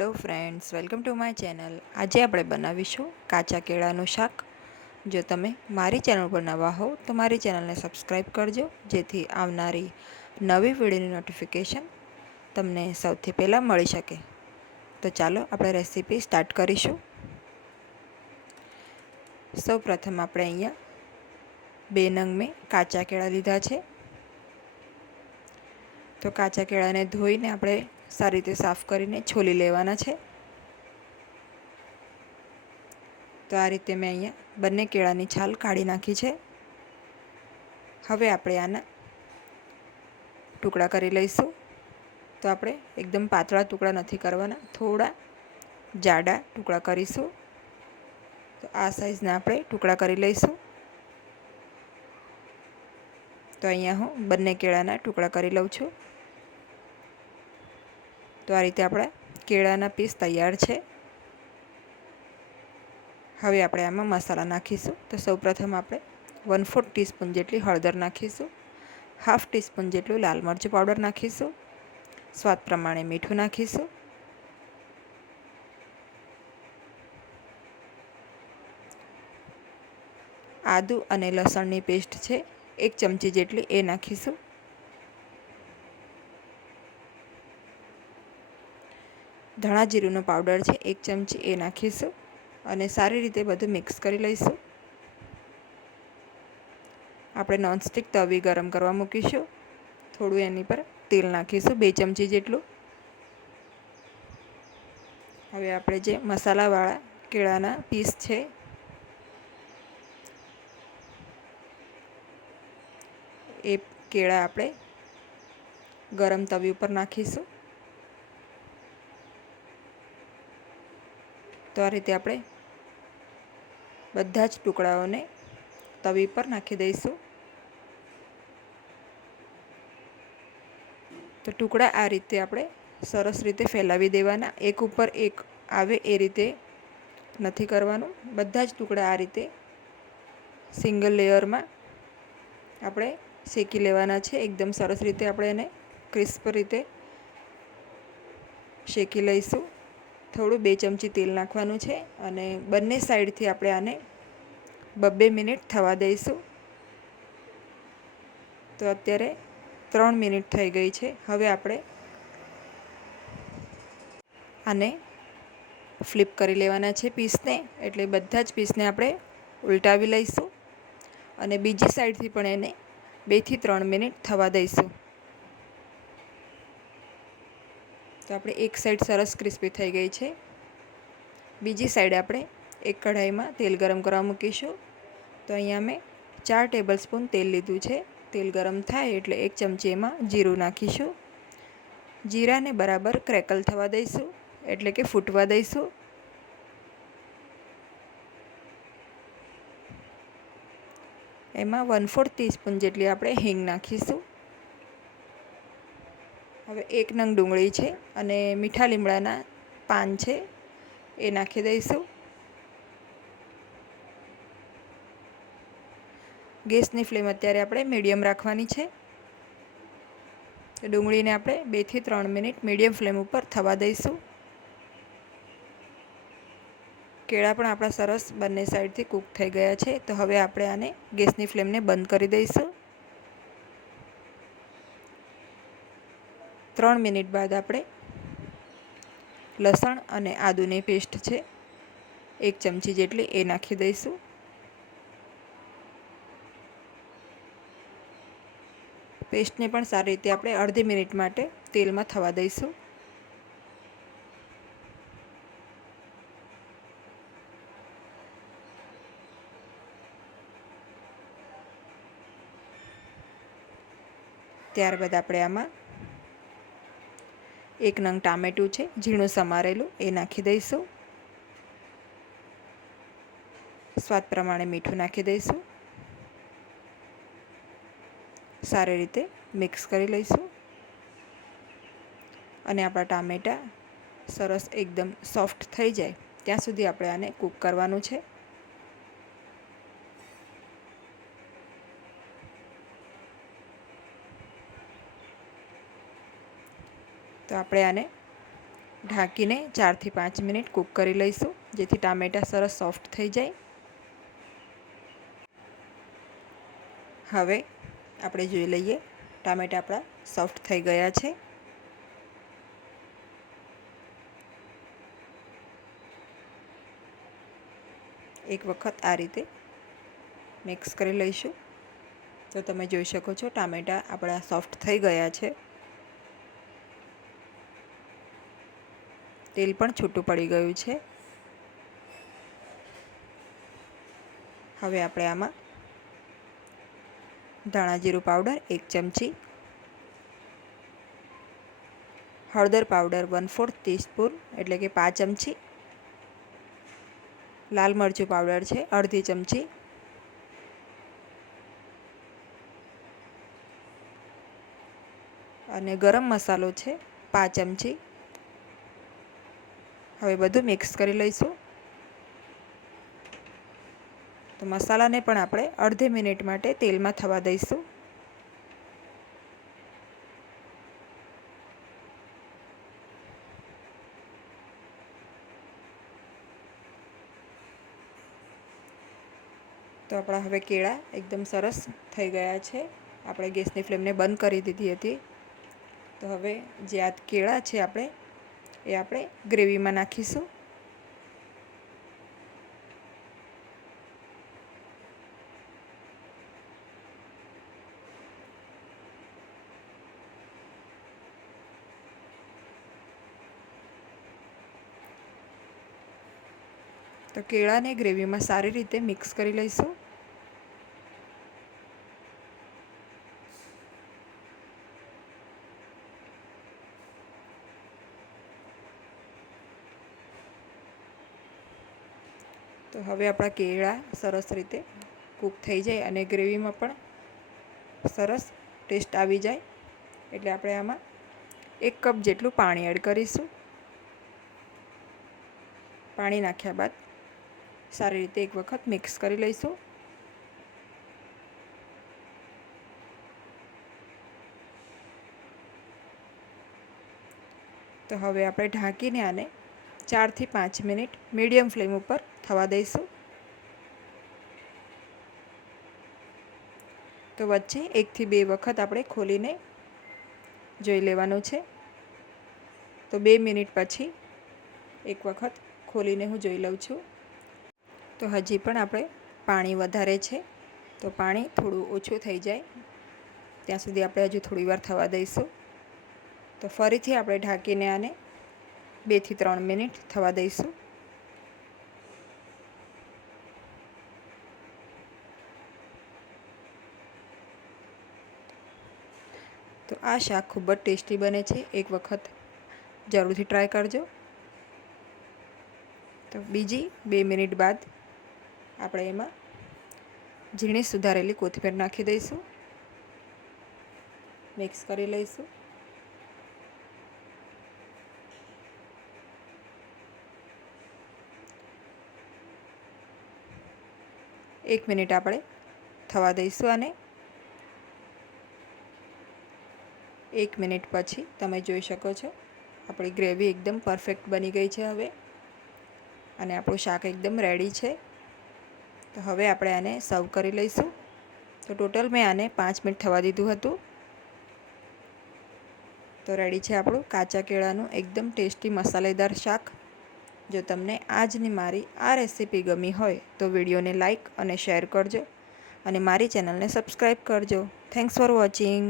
Hello friends, welcome to my channel. આજે આપણે બનાવીશું કાચા કેળાનું શાક। જો તમે મારી ચેનલ પર નવા હો તો મારી ચેનલને સબસ્ક્રાઈબ કરજો, જેથી આવનારી નવી વિડીયોની નોટિફિકેશન તમને સૌથી પહેલાં મળી શકે। તો ચાલો આપણે રેસીપી સ્ટાર્ટ કરીશું। સૌપ્રથમ આપણે અહીંયા 2 નંગ મેં કાચા કેળા લીધા છે। તો કાચા કેળાને ધોઈને આપણે સારી રીતે સાફ કરીને છોલી લેવાના છે। તો આ રીતે મેં અહીંયા બંને કેળાની છાલ કાઢી નાખી છે। હવે આપણે આના ટુકડા કરી લઈશું। તો આપણે એકદમ પાતળા ટુકડા નથી કરવાના, થોડા જાડા ટુકડા કરીશું। તો આ સાઈઝના આપણે ટુકડા કરી લઈશું। તો અહીંયા હું બંને કેળાના ટુકડા કરી લઉં છું। તો આ રીતે આપણા કેળાના પીસ તૈયાર છે। હવે આપણે આમાં મસાલા નાખીશું। તો સૌપ્રથમ આપણે 1/4 ટીસ્પૂન જેટલી હળદર નાખીશું, 1/2 ટીસ્પૂન જેટલું લાલ મરચું પાવડર નાખીશું, સ્વાદ પ્રમાણે મીઠું નાખીશું, આદુ અને લસણની પેસ્ટ છે 1 ચમચી જેટલી એ નાખીશું, ધણા જીરુંનો પાવડર છે 1 ચમચી એ નાખીશું અને સારી રીતે બધું મિક્સ કરી લઈશું। આપણે નોનસ્ટિક તવી ગરમ કરવા મૂકીશું। થોડું એની પર તેલ નાખીશું 2 ચમચી જેટલું। હવે આપણે જે મસાલાવાળા કેળાના પીસ છે એ કેળા આપણે ગરમ તવી ઉપર નાખીશું। તો આ રીતે આપણે બધા જ ટુકડાઓને તવી પર નાખી દઈશું। તો ટુકડા આ રીતે આપણે સરસ રીતે ફેલાવી દેવાના, એક ઉપર એક આવે એ રીતે નથી કરવાનું। બધા જ ટુકડા આ રીતે સિંગલ લેયરમાં આપણે શેકી લેવાના છે। એકદમ સરસ રીતે આપણે એને ક્રિસ્પ રીતે શેકી લઈશું। થોડું 2 ચમચી તેલ નાખવાનું છે અને બંને સાઈડથી આપણે આને 2 મિનિટ થવા દઈશું। તો અત્યારે 3 મિનિટ થઈ ગઈ છે। હવે આપણે આને ફ્લિપ કરી લેવાના છે પીસને, એટલે બધા જ પીસને આપણે ઉલટાવી લઈશું અને બીજી સાઈડથી પણ એને 2 થી 3 મિનિટ થવા દઈશું। તો આપણે એક સાઈડ સરસ ક્રિસ્પી થઈ ગઈ છે। બીજી સાઈડ આપણે એક કઢાઈમાં તેલ ગરમ કરવા મૂકીશું। તો અહીંયા મેં 4 ટેબલસ્પૂન તેલ લીધું છે। તેલ ગરમ થાય એટલે 1 ચમચી એમાં જીરું નાખીશું। જીરાને બરાબર ક્રેકલ થવા દઈશું, એટલે કે ફૂટવા દઈશું। એમાં 1/4 ટીસ્પૂન જેટલી આપણે હિંગ નાખીશું। હવે 1 નંગ ડુંગળી છે અને મીઠા લીમડાના પાન છે એ નાખી દઈશું। ગેસની ફ્લેમ અત્યારે આપણે મીડિયમ રાખવાની છે। ડુંગળીને આપણે 2 થી 3 મિનિટ મીડિયમ ફ્લેમ ઉપર થવા દઈશું। કેળા પણ આપણા સરસ બંને સાઈડથી કૂક થઈ ગયા છે। તો હવે આપણે આને ગેસની ફ્લેમને બંધ કરી દઈશું। 3 મિનિટ બાદ આપણે લસણ અને આદુની પેસ્ટ છે 1 ચમચી જેટલી એ નાખી દઈશું। પેસ્ટને પણ સારી રીતે આપણે અડધી મિનિટ માટે તેલમાં થવા દઈશું। ત્યારબાદ આપણે આમાં 1 નંગ ટામેટું છે ઝીણું સમારેલું એ નાખી દઈશું। સ્વાદ પ્રમાણે મીઠું નાખી દઈશું। સારી રીતે મિક્સ કરી લઈશું અને આપણા ટામેટાં સરસ એકદમ સોફ્ટ થઈ જાય ત્યાં સુધી આપણે આને કૂક કરવાનું છે। તો આપણે આને ઢાંકીને 4 થી 5 મિનિટ કૂક કરી લઈશું, જેથી ટામેટાં સરસ સોફ્ટ થઈ જાય. હવે આપણે જોઈ લઈએ, ટામેટાં આપણા સોફ્ટ થઈ ગયા છે. એક વખત આ રીતે મિક્સ કરી લઈશું. તો તમે જોઈ શકો છો ટામેટાં આપણા સોફ્ટ થઈ ગયા છે. તેલ પણ છૂટું પડી ગયું છે. હવે આપણે આમાં ધાણા જીરું પાવડર 1 ચમચી, હળદર પાવડર 1/4 ટીસ્પૂન એટલે કે 5 ચમચી, લાલ મરચું પાવડર છે અડધી ચમચી, અને ગરમ મસાલો છે 5 ચમચી. હવે બધું મિક્સ કરી લઈશું. તો મસાલાને પણ આપણે અડધી મિનિટ માટે તેલમાં થવા દઈશું. તો આપણા હવે કેળા એકદમ સરસ થઈ ગયા છે. આપણે ગેસની ફ્લેમને બંધ કરી દીધી હતી. તો હવે જે આ કેળા છે આપણે ગ્રેવીમાં નાખીશું. તો કેળાને ગ્રેવીમાં સારી રીતે મિક્સ કરી લઈશું. તો હવે આપણા કેળા સરસ રીતે કૂક થઈ જાય અને ગ્રેવીમાં પણ સરસ ટેસ્ટ આવી જાય એટલે આપણે આમાં 1 કપ જેટલું પાણી એડ કરીશું. પાણી નાખ્યા બાદ સારી રીતે એક વખત મિક્સ કરી લઈશું. તો હવે આપણે ઢાંકીને આને 4 થી 5 મિનિટ મીડિયમ ફ્લેમ ઉપર થવા દઈશું. તો વચ્ચે 1 થી 2 વખત આપણે ખોલીને જોઈ લેવાનું છે. તો 2 મિનિટ પછી એક વખત ખોલીને હું જોઈ લઉં છું. તો હજી પણ આપણે પાણી વધારે છે, તો પાણી થોડું ઓછું થઈ જાય ત્યાં સુધી આપણે હજુ થોડી વાર થવા દઈશું. તો ફરીથી આપણે ઢાંકીને આને 2 થી 3 મિનિટ થવા દઈશું. તો આ શાક ખૂબ જ ટેસ્ટી બને છે. એક વખત જરૂરથી ટ્રાય કરજો. તો બીજી 2 મિનિટ બાદ આપણે એમાં ઝીણી સુધારેલી કોથમીર નાખી દઈશું. મિક્સ કરી લઈશું. એક મિનિટ આપણે થવા દઈશું આને. 1 મિનિટ પછી તમે જોઈ શકો છો આપણી ગ્રેવી એકદમ પરફેક્ટ બની ગઈ છે હવે, અને આપણું શાક એકદમ રેડી છે. તો હવે આપણે આને સર્વ કરી લઈશું. તો ટોટલ મેં આને 5 મિનિટ થવા દીધું હતું. તો રેડી છે આપણું કાચા કેળાનું એકદમ ટેસ્ટી મસાલેદાર શાક. જો તમને આજની મારી આ રેસીપી ગમી હોય તો વિડીયોને લાઈક અને શેર કરજો, અને મારી ચેનલને સબસ્ક્રાઈબ કરજો. Thanks for watching.